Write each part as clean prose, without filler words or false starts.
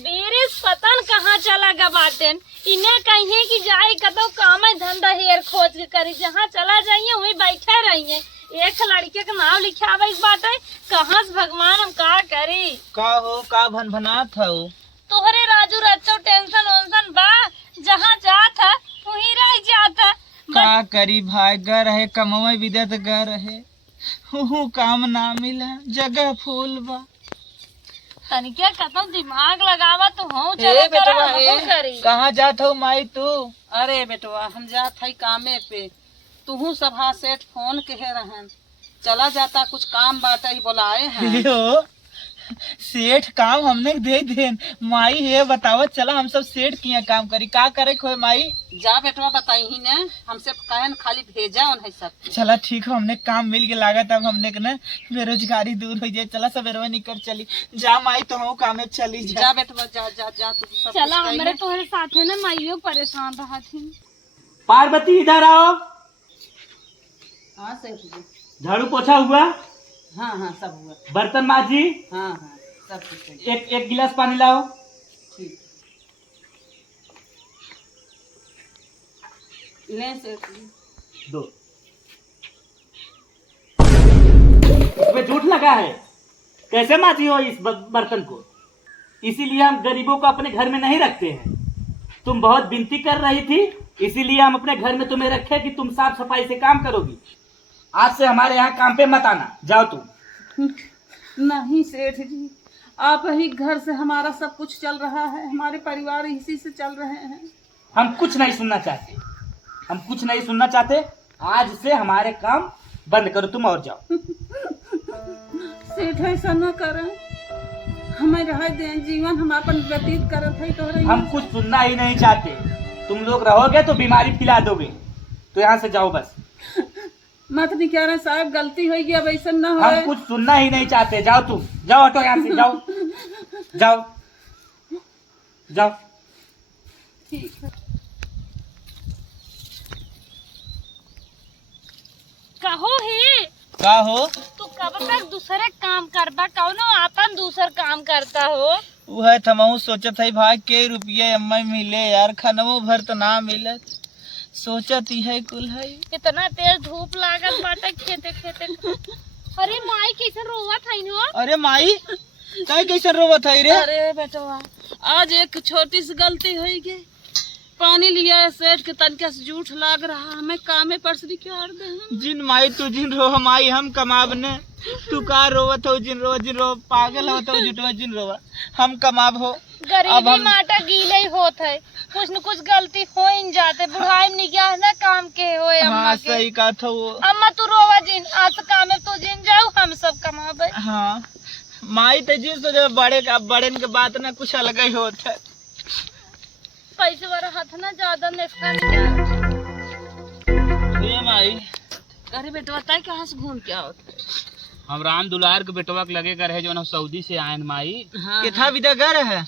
बीरिस पतन कहाँ चला गा बाटेन इन्हें कहिए कि जाए कतो काम धंधा हेर खोज के करी जहाँ चला जाइए वही बैठे रहिए। एक लड़के का नाम लिखावे इस बाटे कहाँ से भगवान हम का करी का हो का भनभनात हो तोहरे राजू रच्चो टेंशन वोंशन बा जहाँ जात है वहीं रह जाता का करी भाई गर है कमवे विदत गर है हूँ काम ना मिला जगह फूल बा तनिके कतम दिमाग लगावा तो हूँ चलो करा हमको करी। कहाँ जात हो माई तू? अरे बेटवा हम जात है कामे पे तू सभा सेठ फोन कहे रहन चला जाता कुछ काम बाटा ही बुलाए हैं। यो सेठ काम हमने दे देन माई है बताओ चला हम सब सेठ किया काम करी का करे खोए माई जा बेटवा बताई ही ने हमसे कहन खाली भेजा उन्हें सब चला ठीक हो हमने काम मिल के लागत अब हमने के ना बेरोजगारी दूर हो जाए चला सबेरवा निकल चली जा माई तो हूँ काम चली जा बेटवा जा जा जा तू सब चला हमारे तोहरे साथ है ना माइयो परेशान रहा थी। पार्वती इधर आओ। हाँ सेठ जी झाड़ू पोछा हुआ? हाँ हाँ सब हुआ। बर्तन माजी? हाँ हाँ सब कुछ है। एक गिलास पानी लाओ। ठीक ले सेठ जी दो। इसमें झूठ लगा है कैसे माजी हो इस बर्तन को? इसीलिए हम गरीबों को अपने घर में नहीं रखते हैं। तुम बहुत विनती कर रही थी इसीलिए हम अपने घर में तुम्हें रखे कि तुम साफ सफाई से काम करोगी। आज से हमारे यहाँ काम पे मत आना, जाओ तुम। नहीं सेठ जी आप ही घर से हमारा सब कुछ चल रहा है हमारे परिवार इसी से चल रहे हैं। हम कुछ नहीं सुनना चाहते, हम कुछ नहीं सुनना चाहते। आज से हमारे काम बंद करो तुम और जाओ। सेठ ऐसा न करें हमें रह दे जीवन हम अपन व्यतीत करत है तो हम कुछ सुनना ही नहीं चाहते। तुम लोग रहोगे तो बीमारी फैला दोगे, तो यहाँ से जाओ बस। मत नहीं कह रहे साहब गलती होगी अब ऐसा न हो। हम कुछ सुनना ही नहीं चाहते, जाओ तुम, जाओ हटो यहाँ से, जाओ जाओ जाओ। ठीक है कहो ही का हो तू कब तक दूसरे काम करबा कौनो आपन दूसर काम करता हो। वह थमहू सोचत है भाई के रुपये अम्मा मिले यार खनवो भर तो ना मिले सोचत ही है कुल है इतना तेज धूप लागत बाटे खेते खेते। अरे माई कैसे रोवत है नो। अरे माई कहीं कैसे रोवत है रे? अरे बेटवा आज एक छोटी सी गलती हुई पानी लिया सेठ के तनके से जूठ लाग रहा हमें कामे पर से निकाल दे। जिन माई तू जिन रो माई हम कमाब ने तू का रोवत हो जिन रो पागल हो तो जुटवा जिन रोवा हम कमाब हो। गरीबी माटा गीले ही होत है कुछ न कुछ गलती हो इन जाते बुढ़ाई में निगाह ना काम के होए अम्मा हाँ के। सही कहा था वो। अम्मा तू रोवा जिन आज काम तू जिन जाओ हम सब कमाबे। हाँ माई तो जिन तो जब बड़े के बात ना कुछ अलग ही होता है। पैसे वाला हाथ ना ज्यादा निस्का नहीं। ये माई अरे बेटवा ताई कहाँ से घूम के आओ? हम राम दुलार के बेटवा के लगे कर है जो सऊदी से आए माई। हाँ कितना विदा घर है?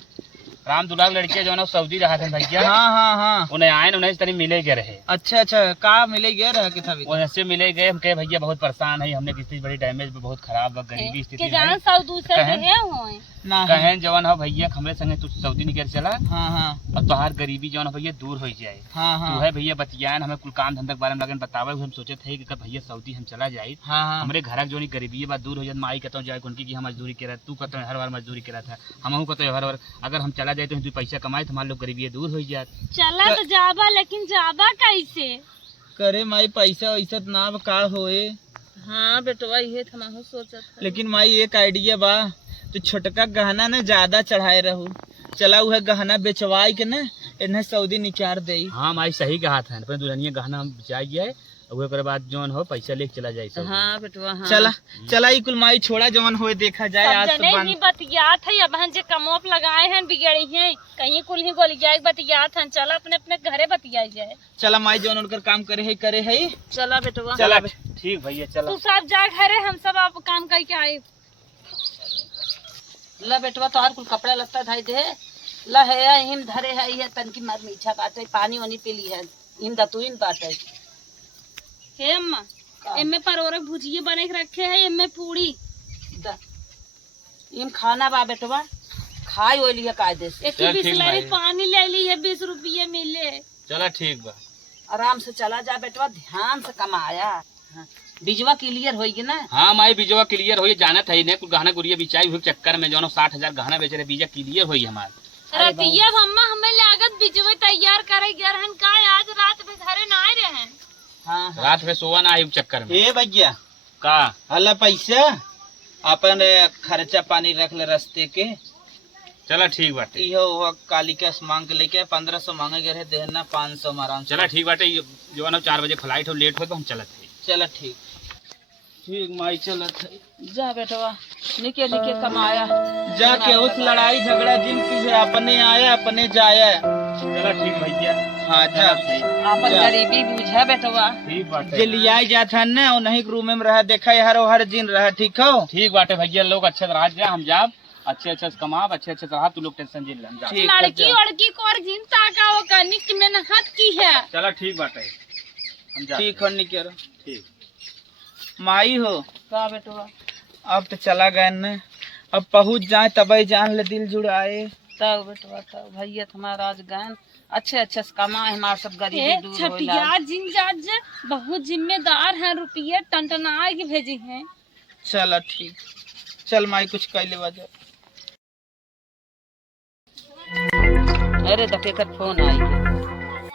राम दुलार लड़के जो सऊदी रहा था भैया। हाँ हाँ हाँ उन्हें आए उन्हें तरी मिले गए रहे। अच्छा अच्छा का मिले गए रहा कितना विदा? उनसे मिले गए हम कहे भैया बहुत परेशान है हमने किसी बड़ी डैमेज बहुत खराब गरीबी स्थिति के जान सौ दूसरे कहन- के होए ना कहें जवन हो भैया हमरे संगे तू सऊदी निकल चला हाँ हाँ और तुहार गरीबी जवन हो भैया दूर हो जाए। हाँ तू हाँ है भैया बतियान हमें कुल काम धंधा के बारे में लगन बतावे हम सोचे थे कि भैया सऊदी हम चला जाए हाँ हाँ हमरे घर जो गरीबी बात दूर हो जाए। माई कहता जाए उनकी की हम मजदूरी करा तू कहता हर बार मजदूरी करा था हम कहते हर बार अगर हम चला जाए तो तू पैसा कमाए तो हमारे लोग गरीबी दूर हो जाए। चला तो जाबा लेकिन जाबा कैसे करे माई पैसा वैसा ना का होए। हाँ बेटवा ये था मैं सोचत लेकिन माई एक आइडिया बा तो छोटका गहना न ज्यादा चढ़ाए रहू चला हुआ गहना बेचवाई के न इन्हें सऊदी निकाल दे। हाँ माई सही कहा था अपने दुल्हनिया गहना हम जाइए और बाद जौन हो पैसा लेके चला जाए सऊदी। हाँ बेटवा हाँ। चला चला ई कुल माई छोड़ा जवन होए देखा जाए सब आज जने तो ही बतियात है अब जे कमोप लगाए हैं बिगड़ी हैं कहीं कुल ही गोली जाए बतियात हैं। चला अपने अपने घरे बतियाई जाए। चला माई जवन उनकर काम करे है चला बेटवा चला ठीक भैया चला तू सब जा घरे हम सब आप काम करके आए। ला बेटवा तोहार कुल कपड़ा लत्ता धाई दे ला है हिम धरे है ये तनकी मार मीठा बाटे पानी वानी पी ली है हिम दतुइन बाटे। हे अम्मा एमे परोरक भुजिया बने के रखे है एमे पूरी दा इम खाना बा बेटवा खाई वो लिए कायदे से। एक चल ठीक बिस्लरी भाई। पानी ले ली है, 20 रुपये मिले। चला ठीक बा। आराम से चला जा बेटवा, ध्यान से कमाया। हाँ, बीजवा क्लियर होगी ना। हाँ माई बीजवा क्लियर हो जाना था ने कुछ गहना गुड़िया बिचाई हुई चक्कर में जो 60,000 गहना बेच रहे बीजा क्लियर हुई हमारे। रतिया अम्मा हमें लागत बिजवे तैयार करे गरहन का आज रात में घरे ना आए रहे। हाँ, हाँ। रात में सोवा ना आई चक्कर में। ए भैया का हला पैसा अपन खर्चा पानी रख ले रस्ते के। चला ठीक बाटे। इहो हुआ काली के मांग के लेके 1500 मांगे गए रहे, देना 500 में आराम से। चला ठीक बाटे, जो है 4 बजे फ्लाइट हो लेट हो तो हम चलत थे। चला ठीक ठीक माई चलत है। जा बेटवा, निके निके कमाया। जाके उस लड़ाई झगड़ा जिनकी है अपने आया अपने जाया। चला ठीक भैया। हाँ जा अपन जा। गरीबी बुझा बेटवा। ठीक बाटे। जे लिया जात है ना उन्हीं रूम में रहा, देखा हर दिन रहा। ठीक हो ठीक बाटे भैया, लोग अच्छे से रह जा, हम जाब अच्छे से कमाब, अच्छे से रहा, तू लोग टेंशन जिल हम जा। ठीक है, लड़की जा। लड़की को और चिंता का वो करनी की मेहनत की है। चला ठीक बाटे, हम जा। ठीक हो निकल ठीक। माई हो। का बेटवा, अब तो चला गए न, अब पहुँच जाए तब जान ले दिल जुड़ाए। तब बेटवा तब भैया तुम्हारा आज गान अच्छे अच्छे से कमाए, हमारे सब गरीबी दूर होला। छटिया जिंजाज बहुत जिम्मेदार हैं, रुपये टनटना के भेजे हैं। चला ठीक, चल माई कुछ कह ले वजह। अरे दके कर फोन आई है।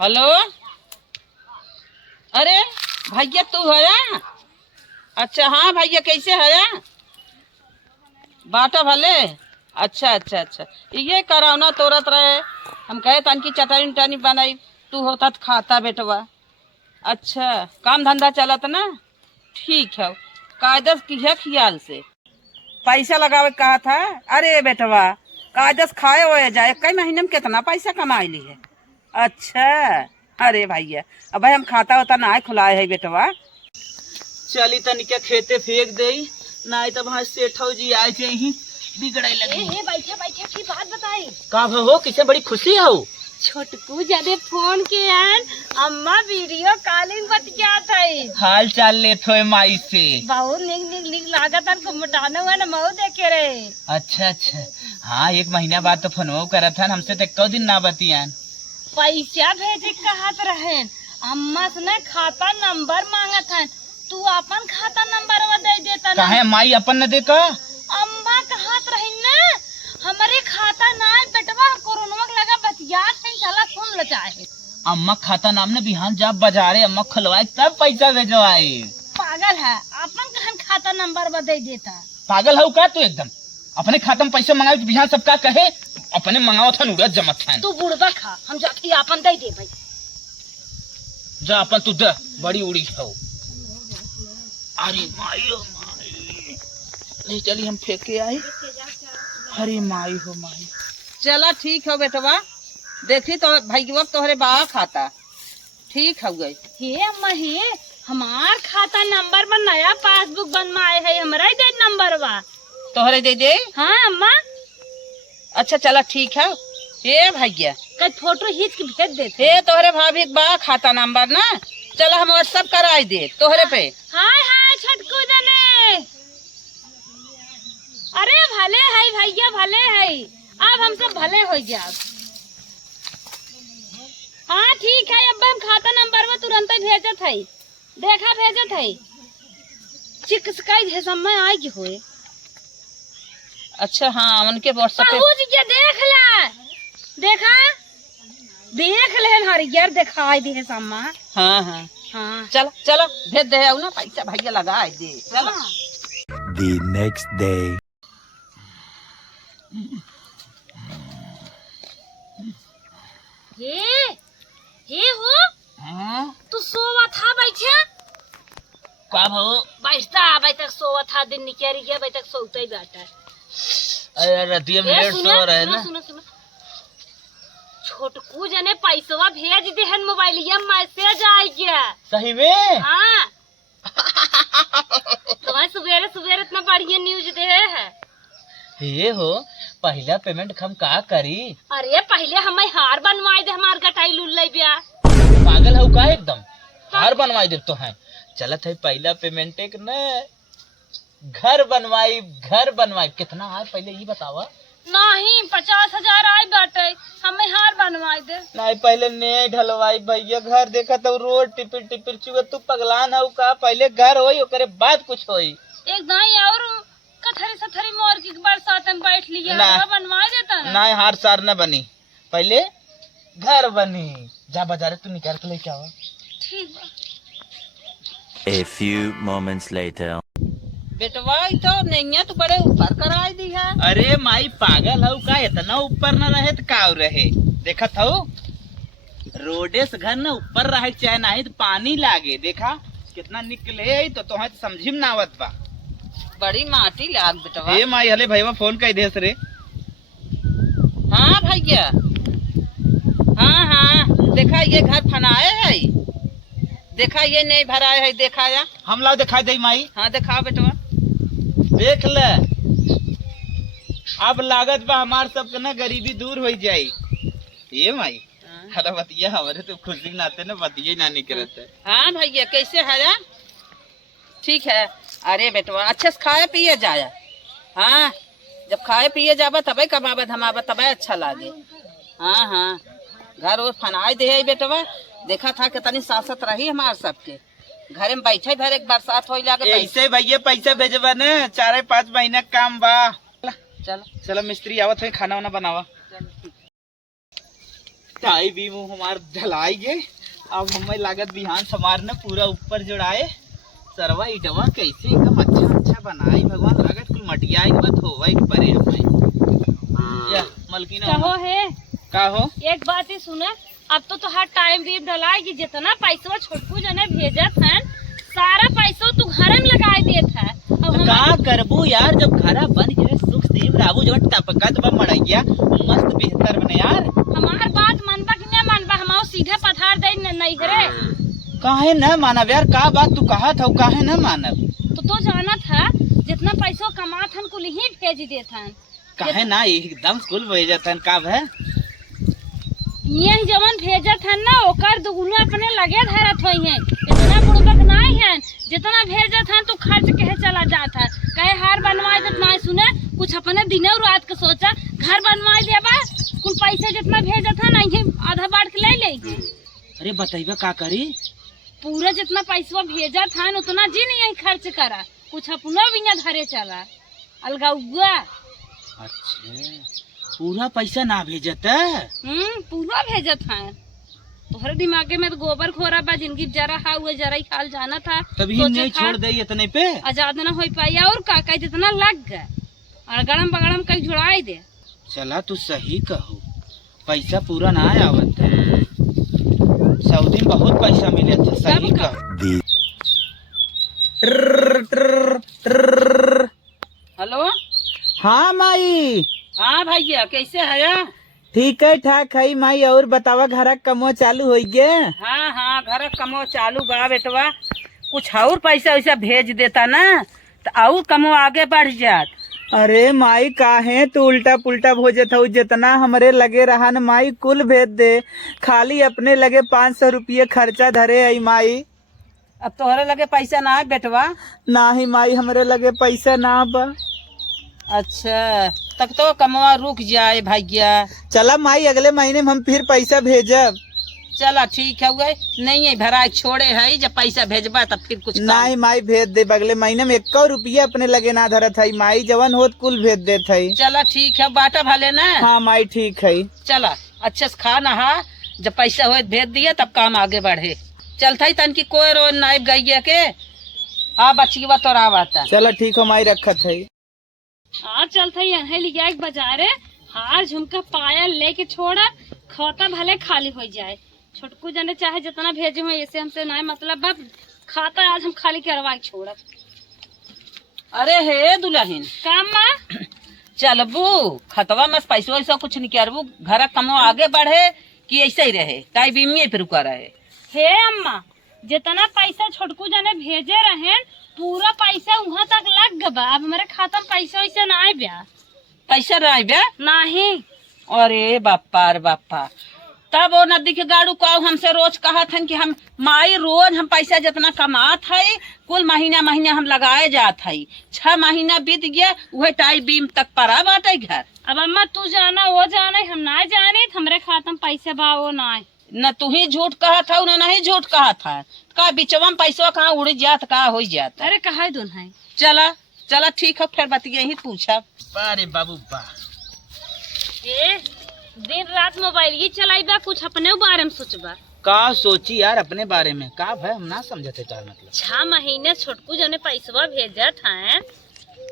हेलो, अरे भैया तू है? अच्छा हाँ भैया, कैसे है? बाटा भले। अच्छा अच्छा अच्छा, ये करौना तोरत रहे, हम कहे तन की चटाई उटानी बनाई, तू होता तो खाता बेटवा। अच्छा काम धंधा चलत ना? ठीक है, कायदस की है ख्याल से पैसा लगावे कहा था। अरे बेटवा कायदस खाए हुए जाए, कई महीने में कितना पैसा कमा ली है। अच्छा अरे भैया, अब भाई हम खाता होता ना खुलाए है बेटवा। चली तनिका खेते फेंक दे, नहीं तो वहाँ सेठो जी आए थे ही बिगड़े लगी। बैठे बैठे की बात बताई। का हो किसे बड़ी खुशी हो? छोटकू जदे फोन के आन अम्मा वीडियो कॉलिंग बतियात है। हाल चाल ले थो माई से। बहुत निक लागत है, मोटाना हुआ ना मऊ देखे रहे। अच्छा अच्छा, हाँ 1 महीना बाद तो फोन करा था हमसे, तो 1 दिन ना बतियान। पैसा भेजे कहत रहे, अम्मा से ना खाता नंबर मांगत है, तू अपन खाता नंबर दे देता ना। काहे माई अपन न देखा? अम्मा कहत रही ना हमारे खाता ना बेटवा कोरोना लगा बतियात नहीं चला सुन ल चाहे। अम्मा खाता नाम ने बिहान जब बाजारे अम्मा खुलवाए तब पैसा भेजवाए। पागल है, अपन कहन खाता नंबर बदे देता। पागल हो का तू? एकदम अपने खाता में पैसा मंगाए बिहान सबका कहे अपने मंगाओ था उड़द जमत था। तू बुढ़बा खा, हम जाके अपन दे दे भाई। जा अपन तू दे, बड़ी उड़ी हो। अरे माई हो माई, नहीं चली हम फेंके आए। अरे माई हो माई। चला ठीक है बेटवा, देखी तो भैया तोहरे बा खाता ठीक हो गई। हे अम्मा हे, हमार खाता नंबर में नया पासबुक बनवाए है, हमारा ही दे नंबर बा। तोहरे दे दे। हाँ अम्मा। अच्छा चला ठीक है। ये भैया कल फोटो खींच के भेज देते। हे तोहरे भाभी के बा खाता नंबर ना, चला हम व्हाट्सअप कराई दे तोहरे पे। हाय हाय छटकू जने, अरे भले है भैया भले है, अब हम सब भले हो जाए। हाँ ठीक है, अब हम खाता नंबर में तुरंत भेजत है, देखा भेजत है। चिकसकाई है समय आएगी होए। अच्छा हाँ उनके व्हाट्सएप पे पहुंच गया, देख ला, देखा देख ले हरियर दिखाई दी है सम्मा। हाँ हाँ हाँ चलो चलो भेज दे ना पैसा भैया लगा दे। चलो The next day. हे हो, हाँ तू सोवा था बैठा? का हो? बैठता अभी तक सोवा था, दिन निकल गया अभी तक सोते ही बैठा। अरे रतिया में लेट सो रहे ना। सुनो सुनो, छोटकू जने पैसवा भेज दे हन, मोबाइलिया मैसेज आ गया। सही में? हाँ तुम्हारे सुबेरे सुबेरे इतना बढ़िया न्यूज दे है। ये हो पहला पेमेंट हम का करी? अरे पहले हमें हार बनवाए दे, हमार गटाई लुल्ले ब्या। पागल हो का? एकदम हार बनवाई दे तो है। चलत है पहला पेमेंट एक न घर बनवाई कितना है पहले ये बतावा। नहीं 50,000 आई बाटे, हमें हार बनवाई दे। नहीं पहले ने ढलवाई भैया, घर देखा तो रोड टिपिर टिपिर चुका, तू पगलान है का? पहले घर होई ओकरे बाद कुछ होई। एक दाई और कथरी सथरी मोर की बरसात में बैठ लिया, ना। हवा बनवा देता ना। नहीं हार सार न बनी, पहले घर बनी। जा बाजार तू निकाल के लेके आवा। ठीक बा। A few moments later. बेटवा ई तो नहीं तो बड़े ऊपर कराई दी है। अरे माई पागल हूँ का? इतना ऊपर न रहे तो का रहे? देखत हूँ रोडे से घर न ऊपर रहे चाहे नहीं तो पानी लागे। देखा कितना निकले तो तुम्हें समझी में ना आवत बा। बड़ी माटी लाग बेटवा। ए माई हले भैया फोन कई देस रे। हाँ भैया, हाँ देखा ये घर फनाए है, देखा ये नहीं भराए है, देखाया हम लाओ दिखाई दे माई। हाँ दिखाओ बेटवा। देख ले अब लागत बा हमार सबके ना गरीबी दूर हो जाई। ये माई अरे बतिया हमारे तो खुशी नाते ना बतिया ना निकलत है। हाँ भैया कैसे है? ठीक है। अरे बेटवा अच्छे से खाए पिए जाया। हाँ जब खाए पिए जाबा तबे कमाबा धमाबा तबे अच्छा लागे। हाँ घर वो फनाई दे है बेटवा। देखा था कितनी सांसत रही हमार सबके घरे में बैठे भर एक बरसात हो लागे। ऐसे भैया पैसा भेजबा न 4-5 महीना काम बा। चलो चलो मिस्त्री आवत है, खाना वाना बनावा। टाई भी मुँह हमार ढलाई गए। अब हमें लागत बिहान समार न पूरा ऊपर जोड़ाए सरवा इटवा कैसे एकदम अच्छा बनाई। भगवान लागत कुल मटिया मत हो भाई परे हमें। या मलकीना कहो है का हो? एक बात ही सुने, अब तो हर टाइम भी डलाई कि जितना पैसा छोटकू जने भेजत है सारा पैसा तू घर में लगाए देत है। अब का करबू यार, जब घरा बन जाए सुख से राबू जो टपकत बा मड़ैया मस्त बेहतर बने यार। हमार बात मानबा कि नहीं मानबा, हम सीधे पथार दे नहीं करे। काहे न मानब यार? का बात तू कहा था काहे न मानब? तो जाना था जितना पैसा कमात हन कुल ही भेज देत हन। काहे ना एकदम कुल भेजत हन। का है ये जवन भेजत हन ना ओकर दुगुना अपने लगे धरत होई है। इतना बुड़बक नहीं है, जितना भेजत हन तू खर्च कहे चला जात है। कहे हार बनवाए देत नहीं सुने, कुछ अपने दिन और रात के सोचा घर बनवाए देबा कुल पैसे जितना भेजत हन नहीं आधा बाढ़ के ले लेंगे। अरे बताइबा का करी? पूरा जितना पैसा भेजत हन उतना जी नहीं खर्च करा, कुछ अपना भी न धरे चला अलगाउआ। अच्छा पूरा पैसा ना भेजत? पूरा भेजत है। तोहरे दिमागे में तो गोबर खोरा बा, जिंदगी जरा हा हुए जरा ही खाल जाना था। तभी नहीं छोड़ दे इतने पे आजाद न हो पाई और का जितना लग गए और गड़म बगड़म कहीं जुड़ाई दे। चला तू सही कहो, पैसा पूरा ना आवत है। सऊदी में बहुत पैसा मिले थे। सही कहो। हेलो हाँ माई। हाँ भैया कैसे है? ठीक है ठाक है माई। और बतावा घर कमो चालू हो गए? हाँ घर कमो चालू बा बेटवा। कुछ और पैसा वैसा भेज देता ना तो और कमो आगे बढ़ जात। अरे माई काहे तू उल्टा पुल्टा भोजत हो? जितना हमरे लगे रहा न माई कुल भेज दे। खाली अपने लगे 500 रुपये खर्चा धरे आई माई। अब तोहरे लगे पैसा ना है बेटवा? ना ही माई हमरे लगे पैसा ना बा। अच्छा तक तो कमवा रुक जाए भैया। चला माई अगले महीने में हम फिर पैसा भेजब। चला ठीक है हुए नहीं है भरा छोड़े है जब पैसा भेजबा तब फिर कुछ नहीं माई भेज दे। अगले महीने में 1 रुपया अपने लगे ना धरत है माई। जवन होत कुल भेज देत है। चला ठीक है बाटा भले ना। हाँ माई ठीक है। चला अच्छे से खा नहा, जब पैसा हो भेज दिया तब काम आगे बढ़े। चलता ही तन की कोई रो नाइब गई के। हाँ बचिवा तो रावता। चला ठीक हो माई रखत है। हाँ चलता ही लिया एक बाजारे हार झुमका पायल लेके छोड़ा, खाता भले खाली हो जाए। छोटकू जने चाहे जितना भेजे हो ऐसे हमसे नहीं मतलब बा, खाता आज हम खाली करवा के छोड़ा। अरे हे दुल्हन काम माँ चलबू खतवा में पैसा वैसा कुछ नहीं करबू, घर कमो आगे बढ़े कि ऐसे ही रहे ताई बीमिए फिर रुका रहे। हे अम्मा जितना पैसा छोटकू जने भेजे रहे पूरा पैसा वहाँ तक लग गया। अब हमारे खाता में पैसा वैसा ना आए ब्या। पैसा रह बे नहीं। अरे बापा रे बापा तब वो नदी के गाड़ू को हमसे रोज कहा था कि हम माई रोज हम पैसा जितना कमात है कुल महीना महीना हम लगाए जात है। 6 महीना बीत गया वह टाई बीम तक पड़ा बाटे घर। अब अम्मा तू जाना वो जाने हम ना जाने हमरे खाता में पैसे बा वो ना न तू ही झूठ कहा था न नहीं झूठ कहा था। का बिचवा में पैसा कहाँ उड़ जात का हो जाता। अरे कहा दुन है चला चला ठीक है फिर बतिया ही पूछा। अरे बाबू बा ए दिन रात मोबाइल ही चलाईबा कुछ अपने बारे में सोचबा। का सोची यार अपने बारे में का भाई हम ना समझते तार मतलब 6 महीने छोटकू जने पैसवा भेजत है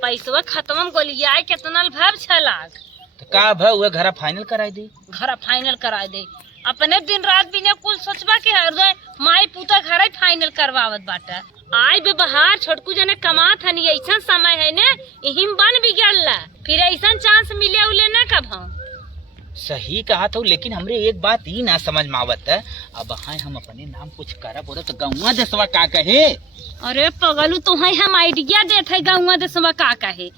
पैसवा खत्म गोलिया कितना भाव 6 लाख तो का भाई वह घर फाइनल कराई दी। घर फाइनल करा दे अपने दिन रात बिना कुल सोचबा के हृदय माई पुता घर फाइनल करवावत बाटा। आई बे बहार छोटकू जने कमात हनी ऐसा समय है ने इहिम बन भी गया फिर ऐसा चांस मिले उले ना कब हम। सही कहा था लेकिन हमरे एक बात ही ना समझ में आवत है। अब हाँ हम अपने नाम कुछ करब बोले तो गौवा देसवा का कहे। अरे पगलू तो है हम आइडिया देते है गाँव देशवा का कहे।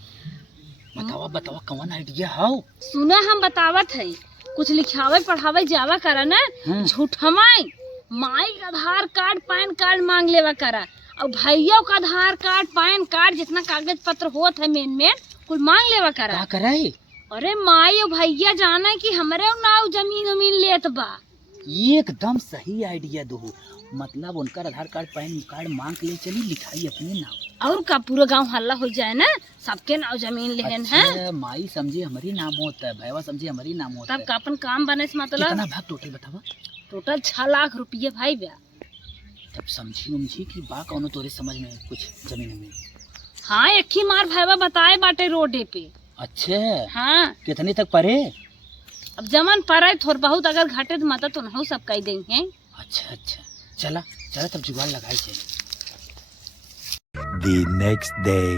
बतावा बतावा कौन आइडिया हो। सुना हम बतावत है कुछ लिखावे पढ़ावे जावा करा ना झूठमाई माई का आधार कार्ड पैन कार्ड मांग लेवा करा और भैया का आधार कार्ड पैन कार्ड जितना कागज पत्र होत है मेन कुल मांग लेवा करा। का कराई। अरे माई और भैया जाना कि हमरे नाव जमीन उमीन लेत बा। एकदम सही आइडिया दो मतलब उनका आधार कार्ड पैन कार्ड मांग ले चली लिखाई अपने नाम और का पूरा गांव हल्ला हो जाए ना सबके नाव जमीन लेहन है। माई समझे हमारी नाम होता है भैया समझे हमारी नाम होता तब है। का अपन काम बने से मतलब कितना भाग टोटल बतावा। टोटल 6 लाख रुपये भाई बा। तब समझी उमझी की बा कौनो तोरे समझ में कुछ जमीन में। हाँ एक ही मार भैया बताए बाटे रोडे पे। अच्छा हाँ कितने तक परे। अब जमन पर थोड़ बहुत अगर घटे तो मत तो नहीं सब कह देंगे। अच्छा अच्छा चला चला तब जुगाड़ लगाई चाहिए। The next day.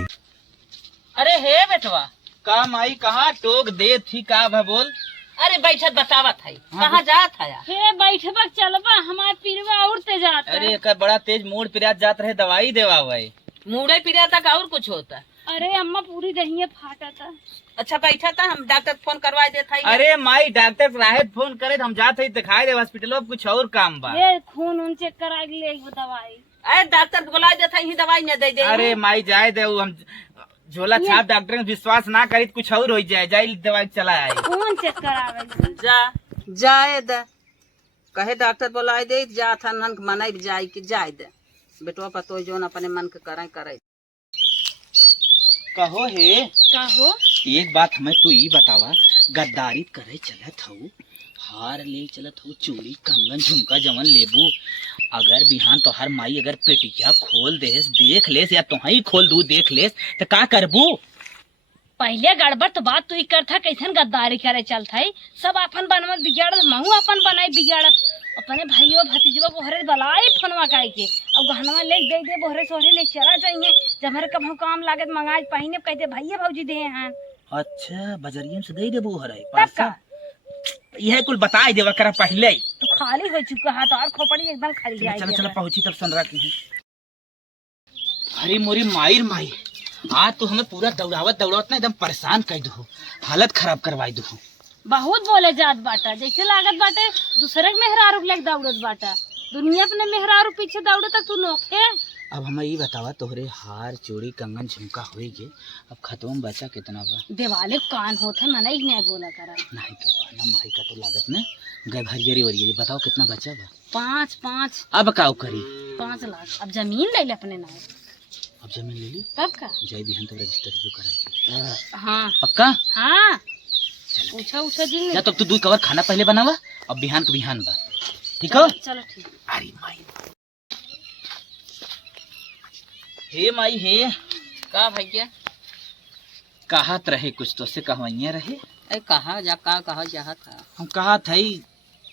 अरे हे बेटवा का माई कहाँ टोक दे थी का भा बोल। अरे बैठत बतावत है कहाँ जात है। हे बैठबक चलबा हमार पीरवा उड़ते जाता। अरे एक बड़ा तेज मूड पिरात जात रहे दवाई देवा हुआ मुड़े पिरा तक और कुछ होता। अरे अम्मा पूरी दहिया फाटा था। अच्छा बैठा था हम डॉक्टर फोन करवा देता है। अरे माई डॉक्टर राहत फोन करे हम जाते दिखाई दे हॉस्पिटल में कुछ और काम बा। ये खून उन चेक करा ले दवाई। अरे डॉक्टर बुला देता ही दवाई न दे दे। अरे माई जाए दे हम झोला छाप डॉक्टर में विश्वास ना करी तो कुछ और हो जाए जाए दवाई चला आई। खून चेक करावे जा जाए दे कहे डॉक्टर बुलाए दे जा था नन मनाई जाए कि जाए दे बेटवा पतो जोन अपने मन के करे। कहो हे कहो एक बात हमें तू ही बतावा गद्दारी करे चलत हो हार ले चलत हो चूड़ी कंगन झुमका जवन लेबू अगर बिहान तो हर माई अगर पेटिया खोल देस देख लेस या तुही खोल दू देख लेस तो का करबू। पहले गड़बड़ तो बात तू ही करता कैसन गद्दारी करे चलता है सब अपन बनमत बिगाड़ महू अपन बनाई बिगाड़ अपने भाइयों भतीजों बोहरे बलाई फोनवा काई के और गहनवा ले दे बोहरे सोहरे ले चला जाइए जब हमारे कभी काम लागत मंगाज पहिने कहते भैया भौजी दे हैं। अच्छा बजरियन से दे देबू हरे तब का यह कुल बताई देवा करा पहले ही। तो खाली हो चुका है तो और खोपड़ी एकदम खाली चला आई चला चला पहुंची तब सुन रहा की हरी मोरी मायर माई आज तो हमें पूरा दौड़ावत ना एकदम परेशान कर दो हालत खराब करवाई दो। बहुत बोले जात बाटा जैसे लागत बाटे दूसरे के मेहरारू लेके दौड़त बाटा दुनिया अपने मेहरारू पीछे दौड़े तक तू नोखे। अब हमें ये बतावा तोहरे हार चूड़ी कंगन झुमका होई गे अब खतम बचा कितना बा। दिवाले कान होते मना ही नहीं बोला करा नहीं तो ना माई का तो लागत ना गए भरियरी वरियरी बताओ कितना बचा बा। 5 अब काऊ करी 5 लाख अब जमीन ले ले अपने नाम। अब जमीन ले ली तब का जय बिहान तब रजिस्टर जो कराई हाँ पक्का। हाँ पूछा जी या तब तू 2 कवर खाना पहले बनावा अब बिहान के बिहान बा ठीक है। चलो ठीक। अरे माई हे माई हे का भैया कहत रहे कुछ तो से कहवाइया रहे। अरे कहा जा का कहा चाहत था। हम कहा थई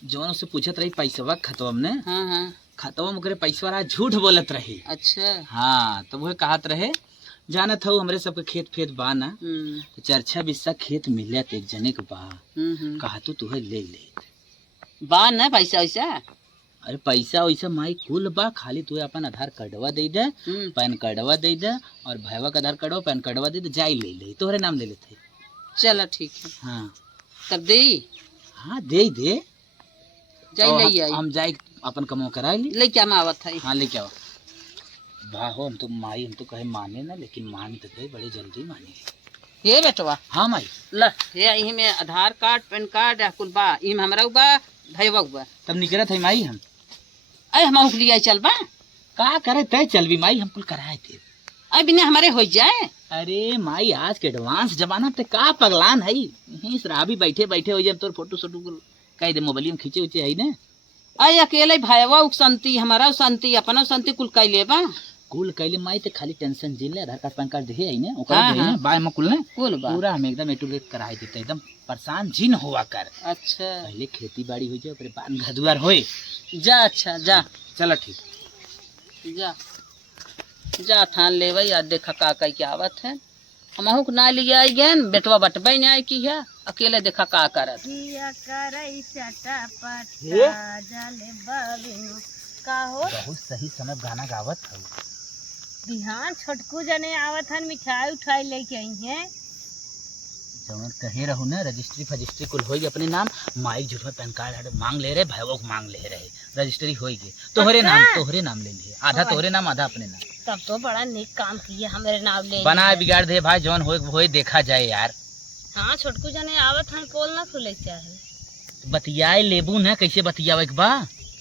जवन से पूछत रही पैसवा खतवा में हाँ हाँ खतवा में पैसवा रहा झूठ बोलत रही। अच्छा हाँ तो वह कहत रहे जानत हो हमरे सबके खेत फेत बा ना तो 4-6 बिस्सा खेत मिलत एक जने के बा कहा तू तुहे ले ले बा न पैसा वैसा। अरे पैसा वैसा माई कुल बा खाली तू अपन आधार कार्डवा दे दे पैन कार्डवा दे दे और भैया का आधार कार्डवा पैन कार्डवा दे दे जाई ले ले तोहरे नाम ले लेते। चलो ठीक है हाँ तब दे। हाँ दे दे जाई और ले आई हम जाए अपन कमो कराए ली। ले क्या मावत है हाँ लेके आओ। भाहो हम तो माई हम तो कहे माने ना, लेकिन मान तो गए बड़े जल्दी माने। ये बेटवा हाँ माई। ल ये यही में आधार कार्ड पैन कार्ड या कुल बा ई में हमरा बा भैया बा तब निकलत है माई हम। अरे हम लिया चल बा का करे तय चल भी माई, हम कुल कराए थे। अरे बिना हमारे हो जाए। अरे माई आज के एडवांस जमाना पे का पगलान है, यहीं शराबी बैठे बैठे हो जाए तोर फोटो सोटो कह दे मोबाइल में खींचे उचे है ना। अरे अकेले भाईवा शांति हमारा शांति अपना शांति कुल कह ले बा कुल कैले माई तो खाली टेंशन झेल ले, आधार कार्ड पैन कार्ड दे आई ना ओकरा हाँ, दे ना हाँ। बाय में कुल ने कुल बा पूरा हम एकदम एटूलेट कराए देते, एकदम परेशान जिन हुआ कर। अच्छा पहले खेती बाड़ी हो जाए फिर बाद घर दुआर होए। जा अच्छा जा चलो ठीक। जा जा थान ले भाई आज देखा का कह के आवत है हमहू के ना लिया आई गन बेटवा बटबे नहीं आई की है अकेले देखा का करत बहुत सही समय गाना गावत है। बिहान छोटकू जने आवत हन मिठाई उठाई लेके आई हैं। जवन कहे रहू ना रजिस्ट्री फजिस्ट्री कुल होई अपने नाम, माइक झूठा पैन कार्ड मांग ले रहे, भाईवो को मांग ले रहे, रजिस्ट्री होई गे तोहरे नाम ले लिए, आधा तोहरे नाम आधा अपने नाम। तब तो बड़ा नेक काम किया हमारे नाम ले बना बिगाड़ दे भाई, जवन होए देखा जाए यार। हाँ छोटकू जने आवत हन पोल ना खुले चाहे बतियाए लेबू ना कैसे बतियावे के बा।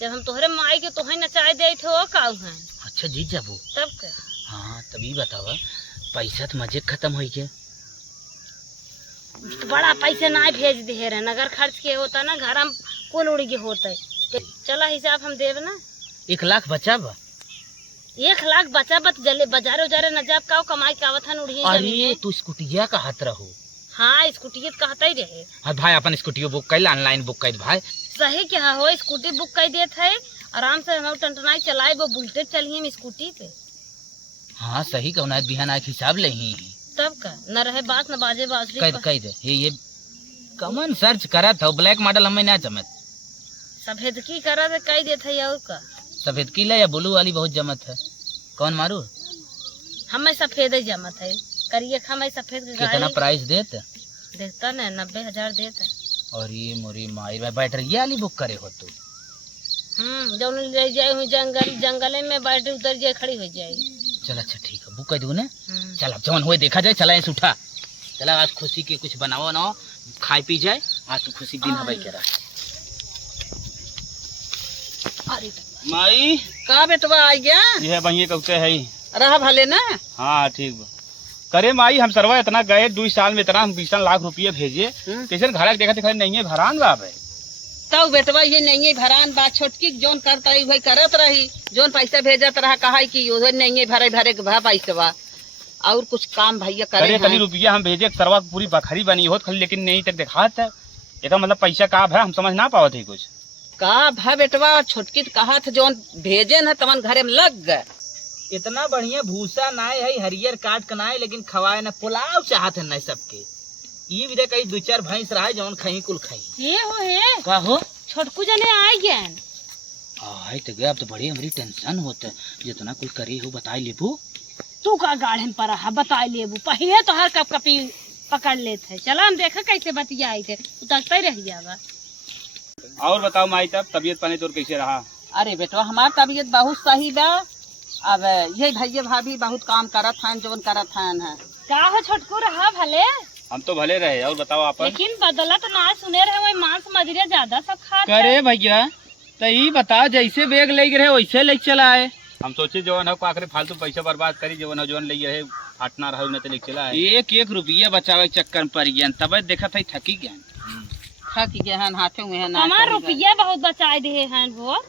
जब हम तोहरे माई के तोहे नचाए दे थे वो काऊ हैं अच्छा जीत जाबू। तब का हाँ तभी बतावा पैसा तो मजे खत्म हो गया। बड़ा पैसे ना भेज दे रहे, नगर खर्च के होता ना घर हम कुल उड़ के होते। चला हिसाब हम देव ना 1 लाख बचा बा। 1 लाख बचा बत जले बाजारे उजारे न जाब का कमाई का आवत हन उड़ी अरे तू स्कूटिया का हाथ रहो। हाँ स्कूटी कहता ही रहे। हाँ भाई अपन स्कूटी बुक कर ऑनलाइन बुक कर भाई। सही क्या हो स्कूटी बुक कर देते है आराम से हम टनटनाई चलाए वो बुलेट चलिए हम स्कूटी पे। हाँ सही कहना बिहान आज हिसाब ले ही तब का न रहे बात न बाजे बाजरी कह दे ये कमन सर्च करा था ब्लैक मॉडल हमें ना जमत। सफेद की करा तो कह देते है और का सफेद की या ब्लू वाली बहुत जमत है, कौन मारू? हमें सफेद ही जमत है करिए हमें सफेद की कितना गाड़ी प्राइस देते? देखता न 90,000 देता। और ये मोरी माई बैटरी वाली बुक करे हो तू? जब ले जाए हुई जंगल में बैटरी उतर जाए खड़ी हो जाएगी। चल अच्छा ठीक है बुक कर दू ना। चल अब जवन हुए देखा जाए, चला ऐसे उठा चला आज खुशी के कुछ बनाओ ना खाए पी जाए, आज तो खुशी दिन हवाई करा। अरे माई का बेटवा आ गया ये बहिए कौते है रहा भले ना। हाँ ठीक बा। करे माई हम सरवा इतना गए 2 साल में इतना हम 20 लाख रुपये भेजे कैसे घर देखा देखा नहीं है भरान बाप है। तब बेटवा ये नहीं भरान बात छोटकी जोन करता रही वही करत रही, जोन पैसा भेजत रहा कहा कि उधर नहीं भरे भरे के भा पैसा और कुछ काम भैया करे अरे खाली रुपया हम भेजे सरवा पूरी बखरी बनी होत खाली, लेकिन नहीं तक दिखात है एक मतलब पैसा का है हम समझ ना पावत है कुछ का भा बेटवा छोटकी कहा था जोन भेजे न तमन घरे में लग गए। इतना बढ़िया भूसा नाय है हरियर काट के नाय, लेकिन खवाए ना पुलाव चाहत है ना सबके। ये भी कई 2-4 भैंस रहा जौन खाई कुल खाई। ये हो है का हो छोटकू जने आ गए आई तो गया, अब तो बड़ी हमारी टेंशन होता जितना कुल करे हो बताई लेबू। तू का गाढ़े में पड़ा है बता लेबू पहले तो हर कप कपी पकड़ लेते है। चला हम देखा कैसे बतियाई थे उतरता ही रह जावा। और बताओ माई तब तबीयत पानी तोर कैसे रहा? अरे बेटवा हमार तबीयत बहुत सही बा। अब ये भैया भाभी बहुत काम करत हैं जोन करत हैं। का हो छोटकू रहा भले हम तो भले रहे। और बताओ आप? लेकिन बदला तो ना सुने रहे वही मांस मदिरा ज्यादा सब खा करे भैया तो ये बता जैसे बैग ले रहे वैसे ले चला है। हम सोचे जवन हो आखिर फालतू पैसा बर्बाद करी जवन हो जवन ले रहे फाटना रहा न तो ले चला है। 1-1 रुपया बचावे चक्कर में पड़ गया, तब देखा था थकी गया। थक गए हैं हाथे में है ना हमार रुपया बहुत बचाए दे हैं वो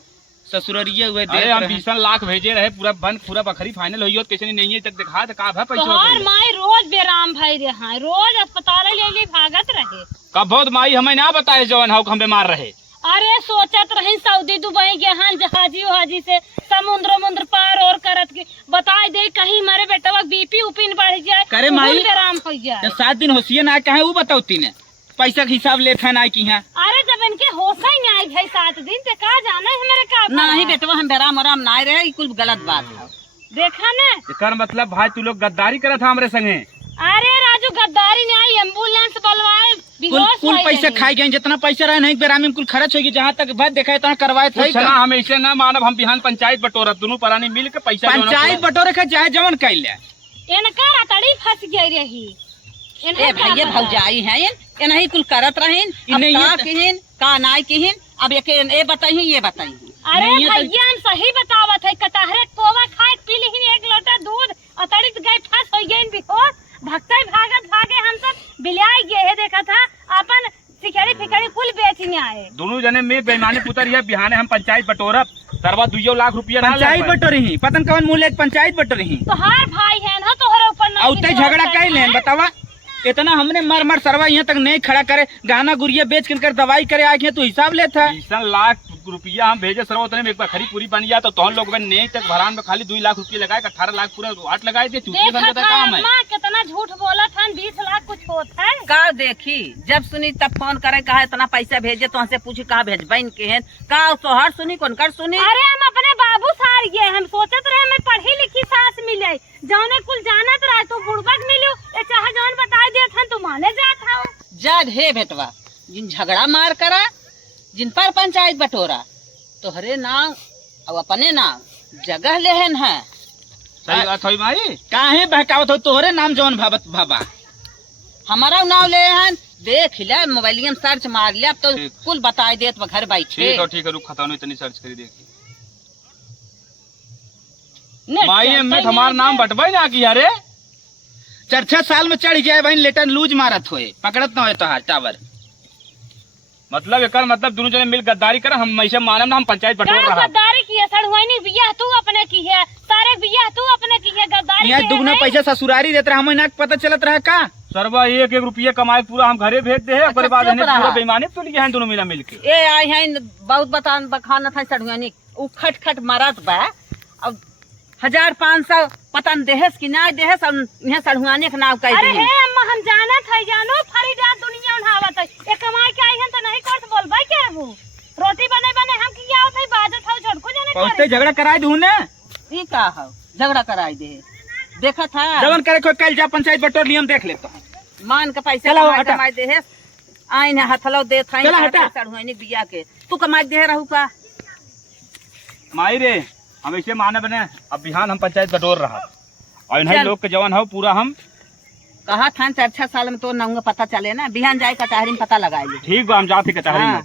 ससुररिया हुए अरे हम 20 लाख भेजे रहे पूरा बंद पूरा बखरी फाइनल हुई कैसे नहीं है तक दिखा था का पैसा तोहर माई रोज बेराम भाई रहा रोज अस्पताल ले भागत रहे। कब बहुत माई हमें ना बताए जवन हो हम बीमार रहे। अरे सोचत रही सऊदी दुबई गए हैं जहाजी वहाजी से समुद्र पार और करत के बताए दे कहीं मारे बेटा बीपी उपिन बढ़ जाए करे माई बेराम हो जाए। 7 दिन होशिये ना कहे वो बताओ तीने पैसा के हिसाब लेते ना की है। अरे जब इनके होश ही नहीं आई भाई 7 दिन से का जाना है हमारे का नहीं बेटवा हम बेराम वराम ना रहे कुल गलत बात है। देखा ना कर मतलब भाई तू लोग गद्दारी करा था हमारे संगे। अरे राजू गद्दारी ने आई एम्बुलेंस बुलवाए बेहोश कुल होई पैसे रही। खाई गए, जितना पैसा रहे नहीं बेरामी में कुल खर्च होगी, जहाँ तक बात देखा है करवाए थे। कुछ ना हम ऐसे ना मानब, हम बिहान पंचायत बटोरब, दोनों परानी मिल के पैसा जो है ना पंचायत बटोरे का चाहे जवन कैल इनका रतड़ी फंस गई रही। ए भैया भौजाई है ये नहीं कुल करत रहें। अब इन्हें का ये किहिन का नाय किहिन, अब ये बताई ये बताई। अरे नहीं, ये तो- भैया हम सही बतावत है, कटहरे कोवा खाए पी ली 1 लोटा दूध, अतड़ी गए फंस हो गए बेहोश, भगते भागत भागे हम सब बिलाई गए है। देखा था अपन सिकड़ी फिकड़ी कुल बेचने आए। दोनों जने में बेईमानी पुतर ये बिहाने हम पंचायत बटोरब, सरवा 2 लाख रुपया ना पंचायत लगवाए। बटोरी ही पतन कवन मूल्य पंचायत बटोरी ही तोहार भाई है ना, तोहरे ऊपर ना औते झगड़ा कैल है बतावा। इतना हमने मर मर सरवा यहाँ तक नहीं खड़ा करे, गहना गुड़िया बेच कर दवाई करे आए हैं, तू हिसाब लेता है। 20 लाख रुपया हम भेजे सरवा, उतने में एक बार खरी पूरी बन गया तो तोहन लोग नहीं तक भरान में खाली 2 लाख रुपया लगाए, 18 लाख पूरा 8 लगाए थे। चूतिया देखा बन का था काम है। अम्मा कितना झूठ बोला था, 20 लाख कुछ होता है। का देखी जब सुनी तब फोन करे, कहा इतना पैसा भेजे तो हमसे पूछी कहा भेजबैन के हैं का तोहर सुनी कौन कर सुनी। अरे हम अपने बाबू सार गए, हम सोचत रहे मैं पढ़ी लिखी सास मिले, जौने कुल जानत रहे तो बुड़बक मिलू, ए चाहे जौन बताई देत हन तू माने जात हो। जा ढे भेटवा, जिन झगड़ा मार करा, जिन पर पंचायत बटोरा, तोहरे नाम और अपने नाम जगह लेहन है। सही बात है भाई। काहे बहकावत हो, तोहरे नाम जवन भावत भाबा। हमारा नाम लेहन, देख ले मोबाइलियम सर्च मार ले, अब तो ठीक। कुल बताई देत घर बैठे। ठीक है रुक खाता हूँ, इतनी सर्च करी देखी। नेट माई चलता में ही हमार नहीं नाम है। बटवाई ना की अरे 4-6 साल में चढ़ जाए बहन, लेटर लूज मारत होए, पकड़त ना हो तोहार टावर। मतलब एकर मतलब दोनों जने मिल गद्दारी कर, हम ऐसे मानब ना हम पंचायत बटोर का रहा। गद्दारी की है, सड़ुआनी बियाह तू अपने की है, सारे बियाह तू अपने की है, गद्दारी यहाँ के दुगना है। पैसा ससुरारी देते रहा, हमें ना पता चलत रहा का। सरवा 1-1 रुपया कमाए पूरा हम घरे भेज दे, ओकरे बाद चुप इन्हें रहा। पूरा बेईमानी तो लिए हैं दोनों मिला मिल के। ए आए हैं बहुत बता बखाना था सड़ुआनी, उ खट खट मरत बा। अब 1500 पता न देहस की ना देहस, और यहाँ सड़ुआने के नाम कह अरे दी। हे अम्मा हम जानत है, जानो फरीदा दुनिया उठावत है, ए कमाई के आई हन तो नहीं करत बोलबा के रहू, रोटी बने बने हम की आवत है, बाजत है छोटको जाने पहुँचते करे। झगड़ा कराए दू ने, ई का हो झगड़ा कराई दे, देखा था जवन करे कोई कल जा पंचायत बटोर लियम देख लेता हूँ। मान के पैसा चलो, कमाई हटा। कमाई देहस, आइन हथलो दे था चलो, हटा। सड़ुआनी बिया के तू कमाई दे रहू का। माई रे हम ऐसे माने बने, अब बिहान हम पंचायत बटोर रहा और इन्हें चल। लोग के जवान हो पूरा हम कहा था 4-6 साल में तो नंगे पता चले ना, बिहान जाए कचहरी में पता लगाए ले। ठीक बा, हम जाते कचहरी हाँ। में,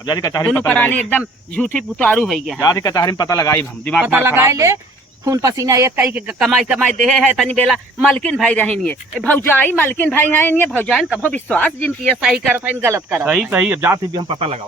अब जाते कचहरी में दोनों पता प्राणी लगाई, एकदम झूठी पुतारू हो गए जाते कचहरी में पता लगाई, हम दिमाग पता हमारा लगाए खराब ले, है। खून पसीना एक कई के कमाई कमाई दे है तनी बेला मलकिन भाई रहेंगे, भौजाई मलकिन भाई हैं, भौजाई कभो विश्वास जिनकी है, सही करत है गलत करत है। सही अब जाते भी हम पता लगाओ।